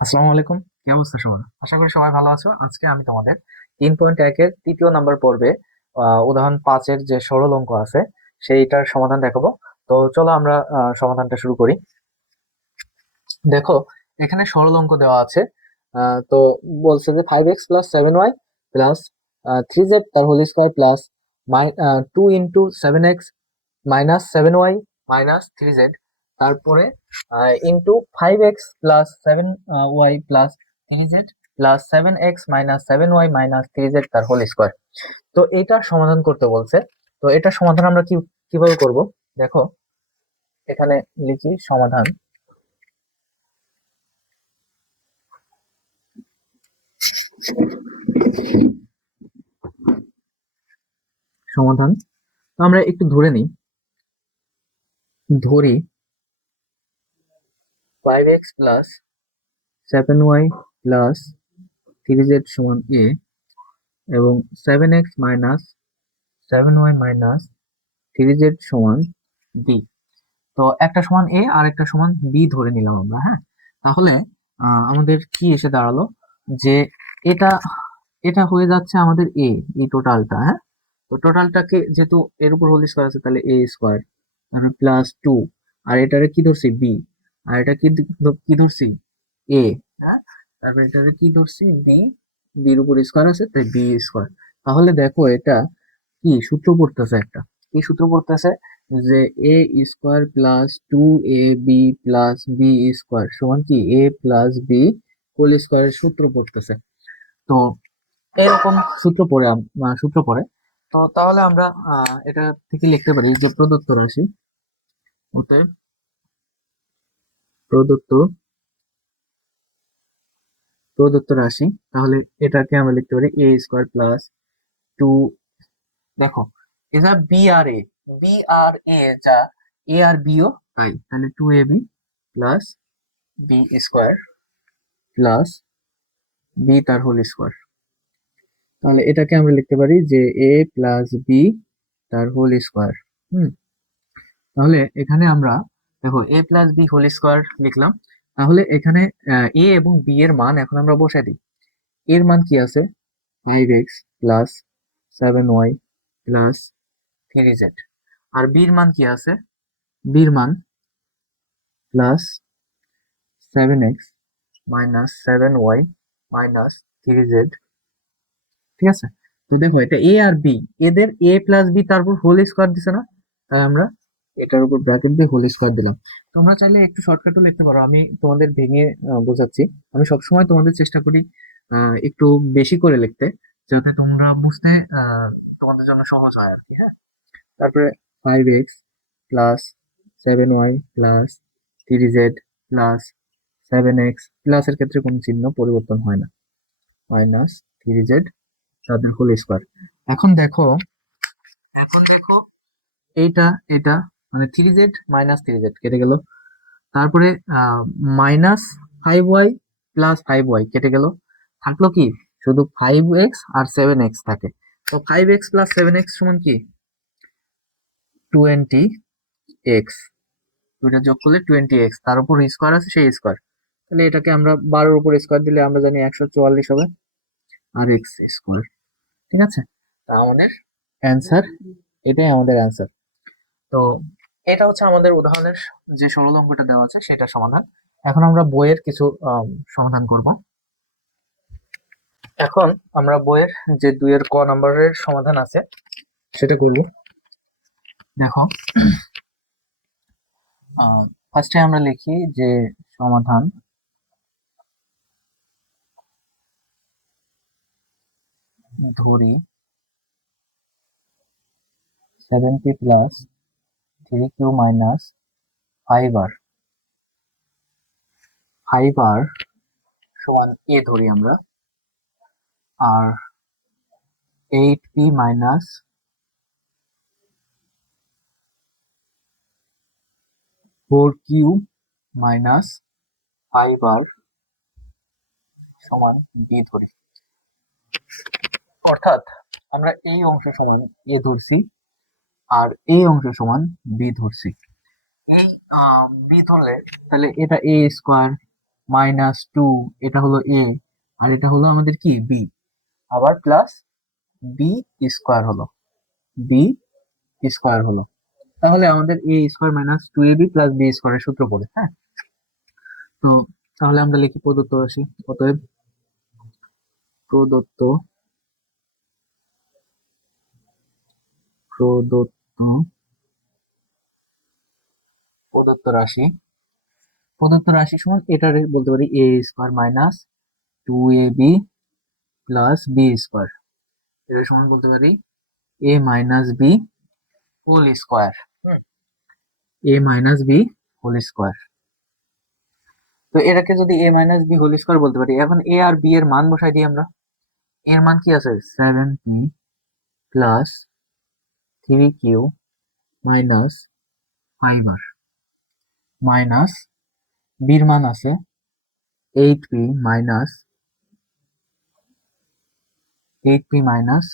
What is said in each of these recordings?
আসসালামু আলাইকুম। কি অবস্থা সবার আশা করি সবাই ভালো আছো। আজকে আমি তোমাদের তিন পয়েন্ট একের তৃতীয় নাম্বার পর্বে উদাহরণ পাঁচের যে সরল অঙ্ক আছে, সেইটার সমাধান দেখাবো। তো চলো আমরা সমাধানটা শুরু করি। দেখো, এখানে সরল অঙ্ক দেওয়া আছে। তো বলছে যে five x plus seven y plus three z তার whole square plus two into seven x minus seven y minus three z তারপরে into five x plus seven y plus three z plus seven x minus seven y minus three z তার whole square তো এটা সমাধান করতে বলছে। তো এটার সমাধান আমরা কি, কীভাবে করব? দেখো, এখানে লিখি সমাধান। সমাধান। আমরা একটু ধরে নিই। ধরি five x plus seven y plus three z সমান এ এবং seven x minus seven y minus three z সমান বি তো একটা সমান এ আর একটা সমান বি ধরে নিলাম আমরা হ্যাঁ? তাহলে আমাদের কি এসে দাঁড়াল যে এটা এটা হয়ে যাচ্ছে আমাদের এ এই টোটালটা হ্যাঁ? তো টোটালটাকে যেহেতু এর উপর হোল স্কোয়ার আছে, তাহলে এ স্কোয়ার প্লাস টু আর এটারে কি ধরছি? বি আর এটা কি কি ধরছি? এ হ্যাঁ। তারপরে এটারে কি ধরছি? বি বির উপর স্কোয়ার আছে তাই বি স্কোয়ার তাহলে দেখো এটা কি সূত্র পড়তেছে একটা। কি সূত্র পড়তেছে? যে A square plus two A B plus B square সমান কি? এ প্লাস বি হোল স্কোয়ারের সূত্র পড়তেছে। তো এরকম সূত্র পড়ে সূত্র পড়ে। তো তাহলে আমরা আহ, এটা থেকে লিখতে পারি যে প্রদত্ত রাশি। অতএব প্রদত্ত প্রদত্ত রাশি, তাহলে এটাকে আমরা লিখতে পারি এ স্কোয়ার প্লাস টু দেখো এটা বি আর এ বি আর এ যা এ আর বিও তাই, তাহলে two A B plus B square plus B তার হোল স্কোয়ার তাহলে এটাকে আমরা লিখতে পারি যে এ প্লাস বি তার হোল স্কোয়ার হুম, তাহলে এখানে আমরা দেখো A plus B whole square লিখলাম। তাহলে এখানে এ এবং বি এর মান এখন আমরা বসাই দিই। এর মান কি আছে? Five x plus seven y plus three z আর বির মান কি আছে? বির মান plus seven x minus seven y minus three z ঠিক আছে? তো দেখো, এটা এ আর বি এদের এ প্লাস বি তারপর হোল স্কোয়ার দিছে না? তাই আমরা এটার উপর ব্র্যাকেট দিয়ে হোল স্কোয়ার দিলাম। তোমরা চাইলে একটু শর্টকাটও লিখতে পারো, আমি তোমাদের ভেঙে বোঝাচ্ছি। আমি সবসময় তোমাদের চেষ্টা করি একটু বেশি করে লিখতে, যাতে তোমরা বুঝতে তোমাদের জন্য সহজ হয় আর কি হ্যাঁ? তারপরে five x plus seven y plus three z plus seven x প্লাসের ক্ষেত্রে কোনো চিহ্ন পরিবর্তন হয় না। মাইনাস থ্রি জেড তাদের হোল স্কোয়ার এখন দেখো এখন দেখো, এইটা, এটা মানে three z minus three z কেটে গেল। তারপরে minus five y plus five y কেটে গেল। থাকল কি? শুধু ফাইভ এক্স আর সেভেন এক্স থাকে। তো five x plus seven x সমান কি? টোয়েন্টি এক্স দুইটা যোগ করলে টোয়েন্টি এক্স তার উপর স্কোয়ার আছে সেই স্কোয়ার তাহলে এটাকে আমরা বারোর উপর স্কোয়ার দিলে আমরা জানি একশো চুয়াল্লিশ হবে। আর এক্স স্কোয়ার ঠিক আছে? তা আমাদের অ্যান্সার এটাই আমাদের অ্যান্সার তো এটা হচ্ছে আমাদের উদাহরণের যে সরল অঙ্কটা দেওয়া আছে, সেটা সমাধান। এখন আমরা বইয়ের কিছু সমাধান করব। এখন আমরা বইয়ের যে দুইয়ের ক নম্বরের সমাধান আছে, সেটা করব। দেখো ফার্স্টে আমরা লিখি যে সমাধান ধরি seventy plus three q minus five r five r সমান এ ধরি আমরা। আর eight p minus four q minus five r সমান বি ধরি। অর্থাৎ আমরা এই অংশ সমান এ ধরছি। আর এই অংশ সমান বি ধরছি। এই বি ধরলে তাহলে এটা এ স্কোয়ার মাইনাস টু এটা হলো এ আর এটা হলো আমাদের কি? বি আবার প্লাস বি স্কোয়ার হলো। বি স্কোয়ার হলো। তাহলে আমাদের A square minus two A B plus B স্কোয়ারের সূত্র পড়ে হ্যাঁ? তো তাহলে আমরা লিখি প্রদত্ত রাশি, অতএব প্রদত্ত প্রদত্ত প্রদত্ত রাশি। প্রদত্ত রাশি সমান এটার বলতে পারি A square minus two A B plus B square এটা সমান বলতে পারি A minus B whole square A minus B whole square তো এটাকে যদি A minus B whole square বলতে পারি এখন এ আর বি এর মান বসাই দিই আমরা। এর মান কি আছে? Seven p plus three minus five r minus বির মান আছে eight p minus eight p minus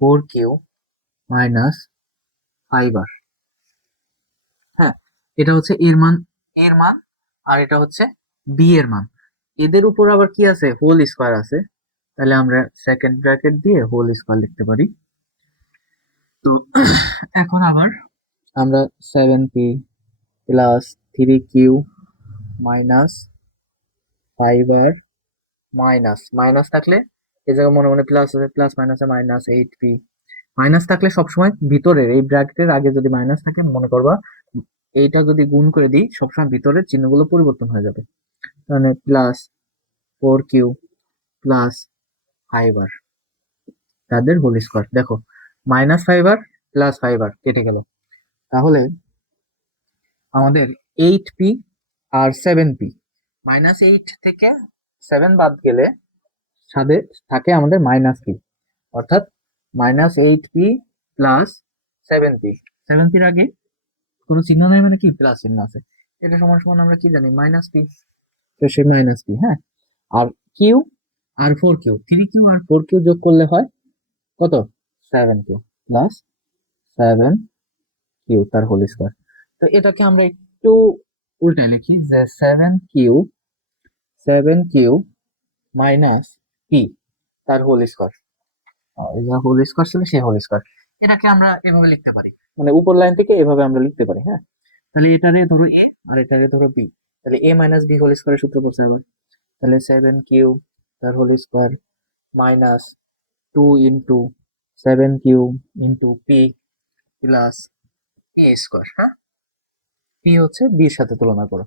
four q minus five r হ্যাঁ এটা হচ্ছে এর মান এর মান, আর এটা হচ্ছে বি এর মান। এদের উপর আবার কি আছে? হোল স্কোয়ার আছে। তাহলে আমরা সেকেন্ড ব্র্যাকেট দিয়ে হোল স্কোয়ার লিখতে পারি। তো এখন আবার আমরা seven p plus three q minus five r minus minus থাকলে এই জায়গায় মনে মনে প্লাস আছে প্লাস মাইনাসে মাইনাস এইট পি মাইনাস থাকলে সবসময় ভিতরের, এই ব্র্যাকেটের আগে যদি মাইনাস থাকে, মনে করবা এইটা যদি গুণ করে দিই, সবসময় ভিতরের চিহ্নগুলো পরিবর্তন হয়ে যাবে। মানে plus four q plus five r তাদের হোল স্কোয়ার দেখো minus five r plus five r কেটে গেল। তাহলে আমাদের এইট পি আর সেভেন পি, মাইনাস এইট থেকে সেভেন বাদ গেলে সাথে থাকে আমাদের মাইনাস পি, অর্থাৎ minus eight p plus seven p. Seven পির আগে কোনো চিহ্ন নাই মানে কি? প্লাস চিহ্ন আছে। এটা সমান সমান আমরা কি জানি? Minus p. তো সেই মাইনাস পি হ্যাঁ? আর কিউ আর ফোর কিউ, থ্রি কিউ আর ফোর কিউ যোগ করলে হয় কত? Seven q plus seven q তার হোল স্কোয়ার তো এটাকে আমরা একটু উল্টায় লিখি যে seven q seven q minus p তার হোল স্কোয়ার হোল স্কোয়ার ছিল সেই হোল স্কোয়ার এটাকে আমরা এভাবে লিখতে পারি। মানে উপর লাইন থেকে এভাবে আমরা লিখতে পারি হ্যাঁ? তাহলে এটারে ধরো এ আর এটারে ধরো বি তাহলে এ মাইনাস বি হোল স্কোয়ারের সূত্র পড়ছে আবার। তাহলে সেভেন কিউ তার whole square minus two into seven q into p plus p square হ্যাঁ? পি হচ্ছে বির সাথে তুলনা করো।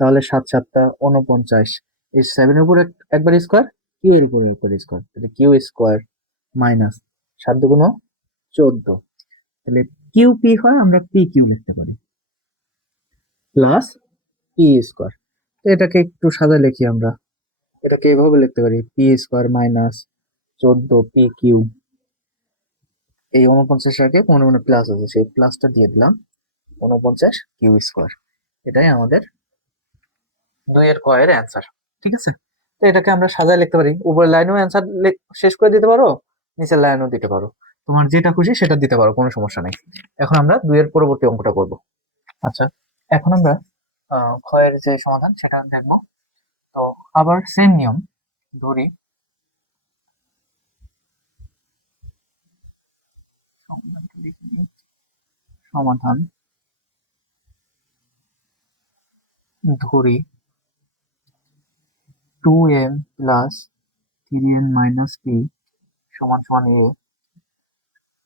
তাহলে সাত সাতটা উনপঞ্চাশ এই সেভেনের উপর এক- একবার স্কোয়ার কিউ এর উপরে একবার স্কোয়ার তাহলে কিউ স্কোয়ার মাইনাস সাত দুগুণ চোদ্দ। তাহলে কিউ পি হয় আমরা পি কিউ লিখতে পারি। প্লাস পি স্কোয়ার তো এটাকে একটু সাদা লিখি আমরা। এটাকে এভাবে লিখতে পারি পি স্কোয়ার মাইনাস চোদ্দ পি কিউ এই উনপঞ্চাশ আগে মনে মনে প্লাস আছে, সেই প্লাসটা দিয়ে দিলাম। উনপঞ্চাশ কিউ স্কোয়ার এটাই আমাদের দুইয়ের কয়ের অ্যান্সার ঠিক আছে? তো এটাকে আমরা সাজায় লিখতে পারি। উপরের লাইনেও অ্যান্সার শেষ করে দিতে পারো, নিচের লাইনও দিতে পারো। তোমার যেটা খুশি সেটা দিতে পারো, কোনো সমস্যা নেই। এখন আমরা দুইয়ের পরবর্তী অঙ্কটা করব। আচ্ছা এখন আমরা ক্ষয়ের যে সমাধান সেটা দেখব। তো আবার সেম নিয়ম, ধরি সমাধানটা লিখে নিই। সমাধান ধরি two m plus three n minus p সমান সমান A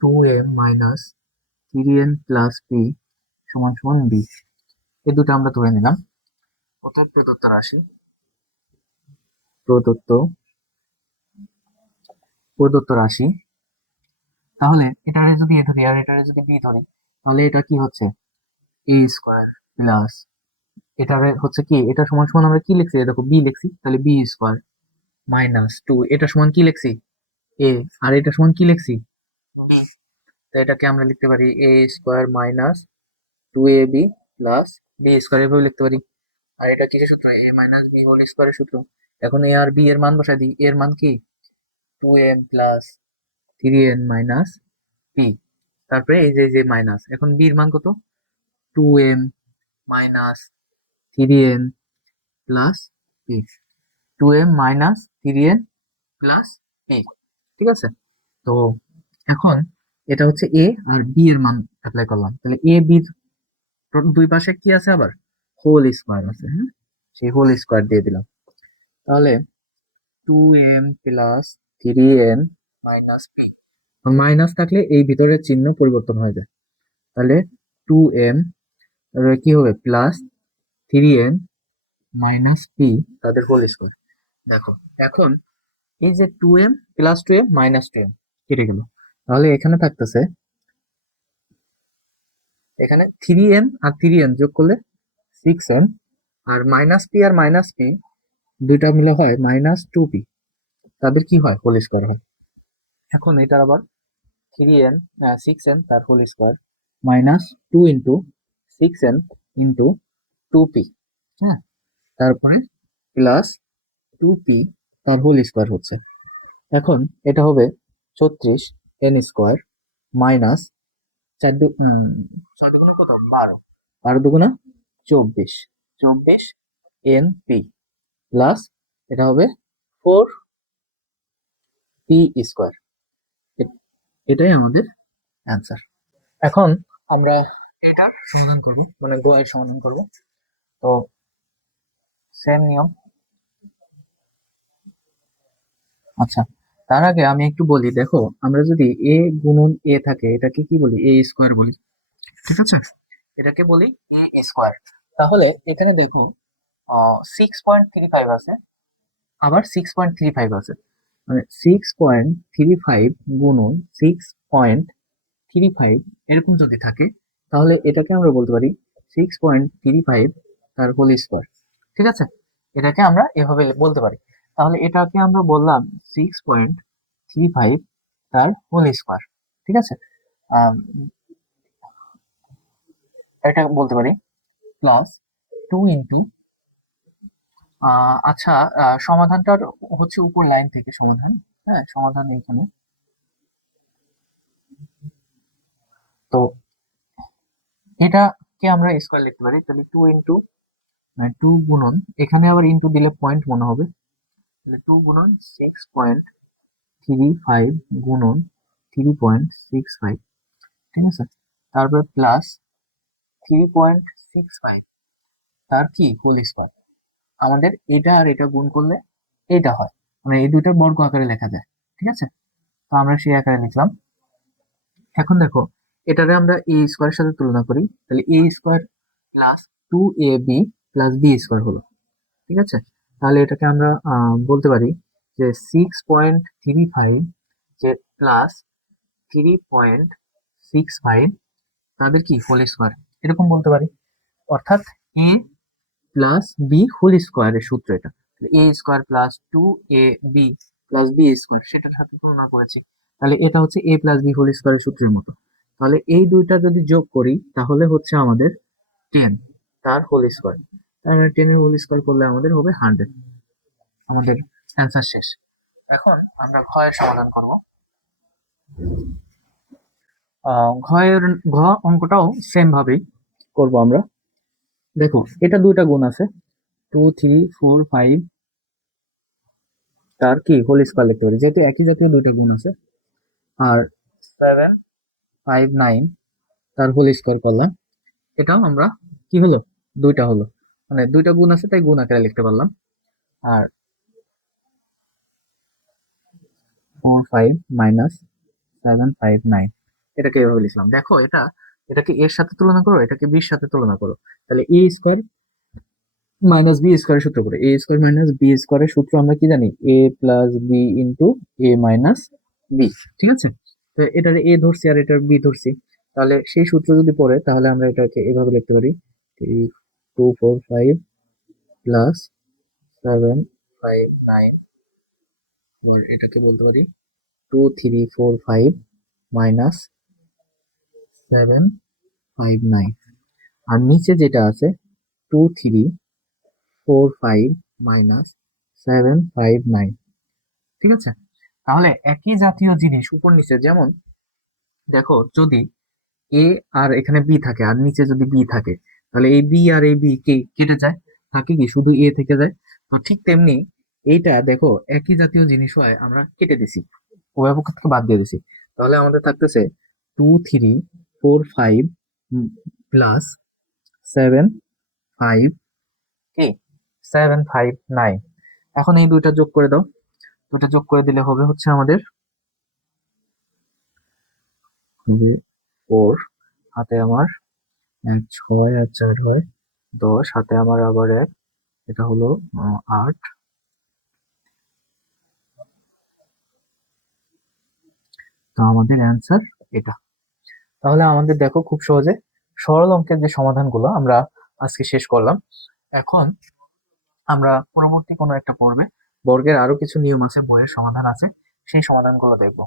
two m minus three n plus p সমান সমান বি এ দুটো আমরা ধরে নিলাম। অর্থাৎ প্রদত্ত রাশি। প্রদত্ত। প্রদত্ত রাশি। তাহলে এটারে যদি এ ধরি আর এটারে যদি বি ধরি তাহলে এটা কি হচ্ছে? এ স্কোয়ার প্লাস এটারে হচ্ছে কি? এটা সমান সমান আমরা কি লিখছি? দেখো বি লিখছি, তাহলে বি স্কোয়ার মাইনাস টু এটা সমান কি লিখছি? এ আর এটা সমান কি লিখছি? তো এটাকে আমরা লিখতে পারি A square minus two A B plus B square এভাবে লিখতে পারি। আর এটা কিসের সূত্র? এ মাইনাস বি হোল স্কোয়ারের সূত্র। এখন এ আর বি এর মান বসাই দিই। এর মান কি? Two m plus three n minus p তারপরে এই যে এই যে মাইনাস এখন বি এর মান কত? Two m minus three m plus p two m minus three m plus p ঠিক আছে? তো এখন এটা হচ্ছে এ আর বি এর মান অ্যাপ্লাই করলাম। তাহলে এ বি দুই পাশে কি আছে আবার? হোল স্কোয়ার আছে হ্যাঁ? সেই হোল স্কোয়ার দিয়ে দিলাম। তাহলে two m plus three m minus p minus থাকলে এই ভিতরের চিহ্ন পরিবর্তন হয়ে যায়। তাহলে টু এম কি হবে? Plus three n minus p তাদের হোল স্কোয়ার দেখো, এখন এই যে two m plus two m minus two m কেটে গেল। তাহলে এখানে থাকতেছে, এখানে থ্রি এন আর থ্রি এন যোগ করলে সিক্স এন আর মাইনাস পি আর মাইনাস পি দুইটা মিলে হয় মাইনাস টু পি তাদের কি হয়? হোল স্কোয়ার হয়। এখন এটার আবার থ্রি এন সিক্স এন তার whole square minus two into six n into two p হ্যাঁ তারপরে প্লাস টু পি তার হোল স্কোয়ার হচ্ছে। এখন এটা হবে ছত্রিশ এন স্কোয়ার মাইনাস চার দু ছয় দুগুণে কত? বারো। বারো দুগুণা চব্বিশ। চব্বিশ এন পি প্লাস এটা হবে ফোর পি স্কোয়ার এটাই আমাদের অ্যান্সার এখন আমরা এটার সমাধান করব মানে গোয়ের সমাধান করব। তো সেম নিয়ম। আচ্ছা তার আগে আমি একটু বলি, দেখো, আমরা যদি এ গুণন এ থাকে, এটাকে কি বলি? এ স্কোয়ার বলি। ঠিক আছে? এটাকে বলি এ স্কোয়ার তাহলে এখানে দেখো সিক্স পয়েন্ট থ্রি ফাইভ আছে, আবার সিক্স পয়েন্ট থ্রি ফাইভ আছে। মানে সিক্স পয়েন্ট থ্রি ফাইভ গুণন সিক্স পয়েন্ট থ্রি ফাইভ এরকম যদি থাকে, তাহলে এটাকে আমরা বলতে পারি সিক্স পয়েন্ট থ্রি ফাইভ তার হোল স্কোয়ার ঠিক আছে? এটাকে আমরা এভাবে বলতে পারি। তাহলে এটাকে আমরা বললাম সিক্স পয়েন্ট থ্রি ফাইভ তার হোল স্কোয়ার ঠিক আছে? এটা বলতে পারি প্লাস টু ইন্টু আচ্ছা সমাধানটার হচ্ছে উপর লাইন থেকে সমাধান হ্যাঁ সমাধান এখানে তো এটাকে আমরা স্কোয়ার লিখতে পারি? তাহলে টু ইন্টু টু গুণন, এখানে আবার ইন্টু দিলে পয়েন্ট মনে হবে। তাহলে টু গুণন সিক্স পয়েন্ট থ্রি ফাইভ গুণন থ্রি পয়েন্ট সিক্স ফাইভ ঠিক আছে? তারপরে plus three point six five তার কি? হোল স্কোয়ার আমাদের এটা আর এটা গুণ করলে এটা হয়। মানে এই দুইটা বর্গ আকারে লেখা যায়, ঠিক আছে? তো আমরা সেই আকারে লিখলাম। এখন দেখো, এটারে আমরা এ স্কোয়ারের সাথে তুলনা করি, তাহলে A square plus two A B plus B square হলো, ঠিক আছে? তাহলে এটাকে আমরা বলতে পারি যে সিক্স পয়েন্ট থ্রি ফাইভ যে plus three point six five তাদের কি? হোল স্কোয়ার এরকম বলতে পারি। অর্থাৎ এ প্লাস বি হোল স্কোয়ারের সূত্র এটা। A square plus two A B plus B square সেটার সাথে তুলনা করেছি। তাহলে এটা হচ্ছে এ প্লাস বি হোল স্কোয়ারের সূত্রের মতো। তাহলে এই দুইটা যদি যোগ করি, তাহলে হচ্ছে আমাদের টেন তার হোল স্কোয়ার তাহলে টেনের হোল স্কোয়ার করলে আমাদের হবে হান্ড্রেড আমাদের অ্যান্সার শেষ। এখন আমরা ঘয়ের সমাধান করব। ঘয়ের, ঘ অঙ্কটাও সেম ভাবেই করব আমরা। দেখো এটা দুইটা গুণ আছে। টু থ্রি ফোর ফাইভ তার কি? হোল স্কোয়ার লিখতে পারি। যেহেতু একই জাতীয় দুইটা গুণ আছে। আর সেভেন ফাইভ নাইন তার হোল স্কোয়ার করলাম। এটাও আমরা কি হলো? দুইটা হলো। মানে দুইটা গুণ আছে তাই গুণ আকারে লিখতে পারলাম। আর four five minus seven five nine এটাকে এভাবে লিখলাম। দেখো এটা এটাকে এর সাথে তুলনা করো, এটাকে বির সাথে তুলনা করো। তাহলে এ স্কোয়ার মাইনাস বি স্কোয়ারের সূত্র করে। এ স্কোয়ার মাইনাস বি স্কোয়ারের সূত্র আমরা কি জানি? A plus B into A minus B, ঠিক আছে? তো এটার এ ধরছি আর এটার বি ধরছি। তাহলে সেই সূত্র যদি পড়ে, তাহলে আমরা এটাকে এভাবে লিখতে পারি। Two, four, five plus seven, five, nine. এটাকে বলতে পারি two, three, four, five minus seven five nine আর নিচে যেটা আছে two three four five minus seven five nine ঠিক আছে? তাহলে একই জাতীয় জিনিস উপর নিচে যেমন, দেখো যদি এ আর এখানে বি থাকে, আর নিচে যদি বি থাকে, তাহলে এই বি আর এই বি কে কেটে যায়? থাকে কি? শুধু এ থেকে যায়। তো ঠিক তেমনি এইটা দেখো, একই জাতীয় জিনিস হয় আমরা কেটে দিছি। উভয় পক্ষ থেকে বাদ দিয়ে দিছি। তাহলে আমাদের থাকতেছে two three four five plus seven five কি? Seven five nine. এখন এই দুইটা যোগ করে দাও। দুইটা যোগ করে দিলে হবে হচ্ছে আমাদের হবে ফোর। হাতে আমার এক ছয় আর চার হয় দশ। হাতে আমার আবার এক এটা হলো আট। তো আমাদের অ্যান্সার এটা। তাহলে আমাদের দেখো খুব সহজে সরল অঙ্কের যে সমাধানগুলো আমরা আজকে শেষ করলাম। এখন আমরা পরবর্তী কোনো একটা পর্বে বর্গের আরও কিছু নিয়ম আছে, বইয়ের সমাধান আছে, সেই সমাধানগুলো দেখব।